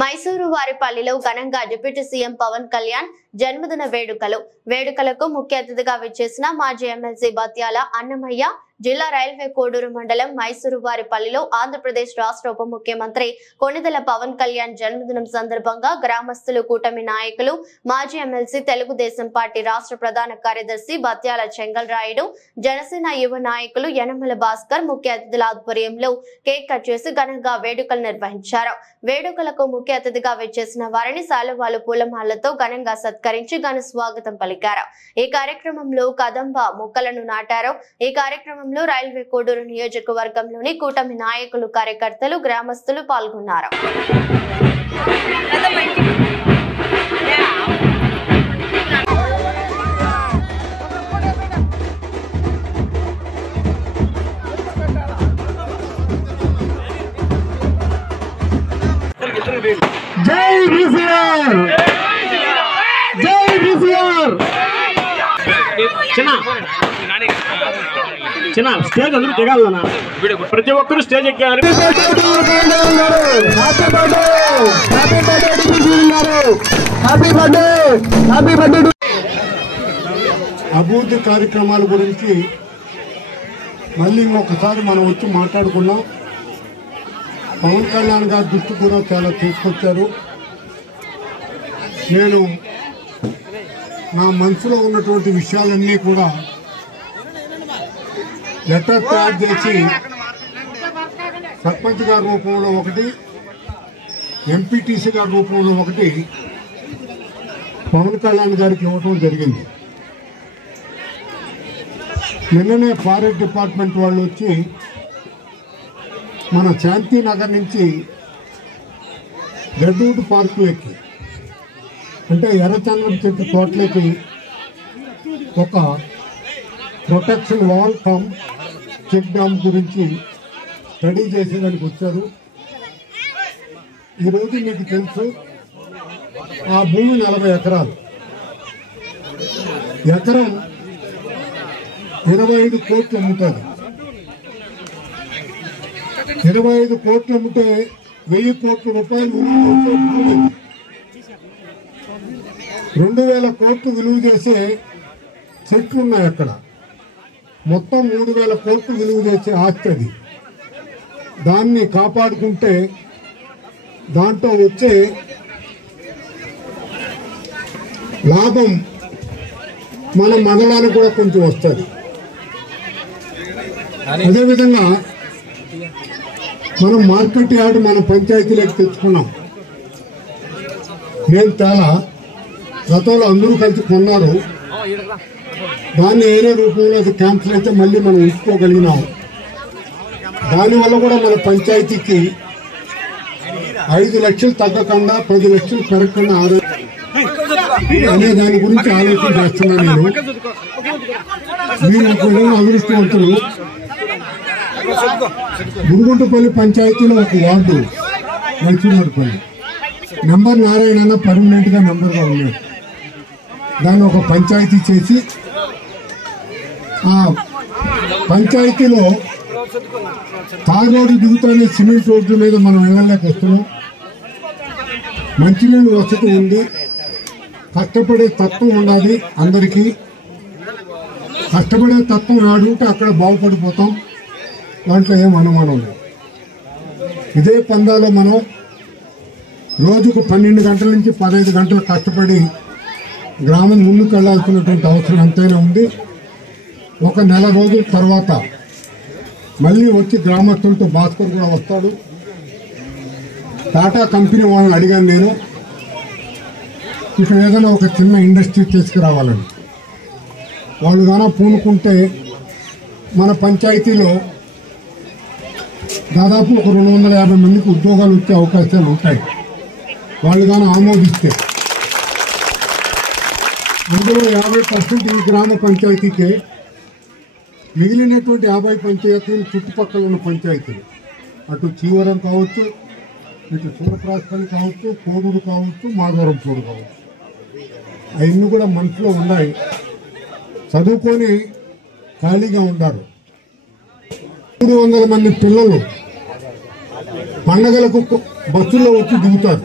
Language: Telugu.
మైసూరు వారిపల్లిలో ఘనంగా డిప్యూటీ సీఎం పవన్ కళ్యాణ్ జన్మదిన వేడుకలకు ముఖ్య అతిథిగా విచ్చేసిన మాజీ ఎమ్మెల్సీ బత్యాల అన్నమయ్య, జిల్లా రైల్వే కోడూరు మండలం మైసూరు వారిపల్లిలో ఆంధ్రప్రదేశ్ రాష్ట్ర ఉప ముఖ్యమంత్రి కొణిదెల పవన్ కళ్యాణ్ జన్మదినం సందర్భంగా గ్రామస్తులు, కూటమి నాయకులు, మాజీ ఎమ్మెల్సీ, తెలుగుదేశం పార్టీ రాష్ట్ర ప్రధాన కార్యదర్శి బత్యాల చెంగల్ రాయుడు, జనసేన యువ నాయకులు యనమల భాస్కర్ ముఖ్య అతిథుల ఆధ్వర్యంలో కేక్ కట్ చేసి ఘనంగా వేడుకలు నిర్వహించారు. వేడుకలకు ముఖ్య అతిథిగా విచ్చేసిన వారిని శాలువాలు, పూలమాలతో ఘనంగా సత్కరించి ఘన స్వాగతం పలికారు. ఈ కార్యక్రమంలో కదంబ మొక్కలను నాటారు. ఈ కార్యక్రమంలో రైల్వే కోడూరు నియోజకవర్గంలోని కూటమి నాయకులు, కార్యకర్తలు, గ్రామస్తులు పాల్గొన్నారు. జై కేసీఆర్, జై కేసీఆర్. చిన్న స్టేజ్ అందరూ దిగాలన్నా, ప్రతి ఒక్కరు స్టేజ్ ఎక్కాలి. అభివృద్ధి కార్యక్రమాల గురించి మళ్ళీ ఇంకొకసారి మనం వచ్చి మాట్లాడుకున్నాం. పవన్ కళ్యాణ్ గారి దృష్టి కూడా చాలా తీసుకొచ్చారు. నేను నా మనసులో ఉన్నటువంటి విషయాలన్నీ కూడా లెటర్ తయారు చేసి సర్పంచ్ గారి రూపంలో ఒకటి, ఎంపీటీసీ గారి రూపంలో ఒకటి పవన్ కళ్యాణ్ గారికి ఇవ్వటం జరిగింది. నిన్ననే ఫారెస్ట్ డిపార్ట్మెంట్ వాళ్ళు వచ్చి మన శాంతినగర్ నుంచి రెడ్వుడ్ పార్కులకి, అంటే ఎర్రచంద్రం చెట్టు తోటలకి ఒక protection wall cum check dam గురించి స్టడీ చేసేదానికి వచ్చారు. ఈరోజు మీకు తెలుసు, ఆ భూమి 40 ఎకరాలు. ఎకరం 25 కోట్లు అమ్ముతుంది. 25 కోట్లు అమ్మితే 1000 కోట్ల రూపాయలు 2000 కోట్లు విలువ చేసే చెట్లు ఉన్నాయి అక్కడ. మొత్తం 3000 కోట్లు విలువ చేసే ఆస్తి అది. దాన్ని కాపాడుకుంటే దాంట్లో వచ్చే లాభం మన మండలానికి కూడా కొంచెం వస్తుంది. అదేవిధంగా మనం మార్కెట్ యార్డ్ మన పంచాయతీలోకి తెచ్చుకున్నాం. నేను చాలా గతంలో అందరూ కలిసి కొన్నారు. దాన్ని ఏరే రూపంలో అది క్యాన్సిల్ అయితే మళ్ళీ మనం ఉంచుకోగలిగినాం. దానివల్ల కూడా మన పంచాయతీకి 5 లక్షలు తగ్గకుండా 10 లక్షలు పెరగకుండా అనే దాని గురించి ఆలోచన చేస్తున్నాను నేను. మీరు అదృష్టవంతులు. గురుగుంటపల్లి పంచాయతీలో ఒక వార్డు మంచినపల్లి నెంబర్ నారాయణ పర్మనెంట్ గా మెంబర్గా ఉన్నాడు. దాన్ని ఒక పంచాయతీ చేసి ఆ పంచాయతీలో తార్ రోడ్డు దిగుతానే సిమెంట్ రోడ్ల మీద మనం వెళ్ళలేక వస్తున్నాం. మంచినీళ్ళు వసతి ఉంది. కష్టపడే తత్వం ఉండాలి అందరికీ. కష్టపడే తత్వం ఆడుంటే అక్కడ బాగుపడిపోతాం. దాంట్లో ఏం అనుమానం లేదు. ఇదే పందాలో మనం రోజుకు 12 గంటల నుంచి 15 గంటలు కష్టపడి గ్రామం ముందుకు వెళ్లాల్సినటువంటి అవసరం ఎంతైనా ఉంది. ఒక నెల రోజుల తర్వాత మళ్ళీ వచ్చి గ్రామస్తులతో భాస్కర్ కూడా వస్తాడు. టాటా కంపెనీ వాళ్ళని అడిగాను నేను, ఇక్కడ ఏదైనా ఒక చిన్న ఇండస్ట్రీ తీసుకురావాలని. వాళ్ళు గానా పూనుకుంటే మన పంచాయతీలో దాదాపు ఒక 250 మందికి ఉద్యోగాలు వచ్చే అవకాశాలు ఉంటాయి. వాళ్ళు కానీ ఆమోదిస్తే. అందులో 50% ఈ గ్రామ పంచాయతీకే, మిగిలినటువంటి 50 పంచాయతీలు చుట్టుపక్కల ఉన్న పంచాయతీలు, అటు చీవరం కావచ్చు, ఇటు సూరప్రాస్పల్లి కావచ్చు, కోడూరు కావచ్చు, మాధవరం చోడు కావచ్చు, అవన్నీ కూడా మనసులో ఉన్నాయి. చదువుకొని ఖాళీగా ఉన్నారు. 300 మంది పిల్లలు పండగలకు బస్సుల్లో వచ్చి దిగుతారు.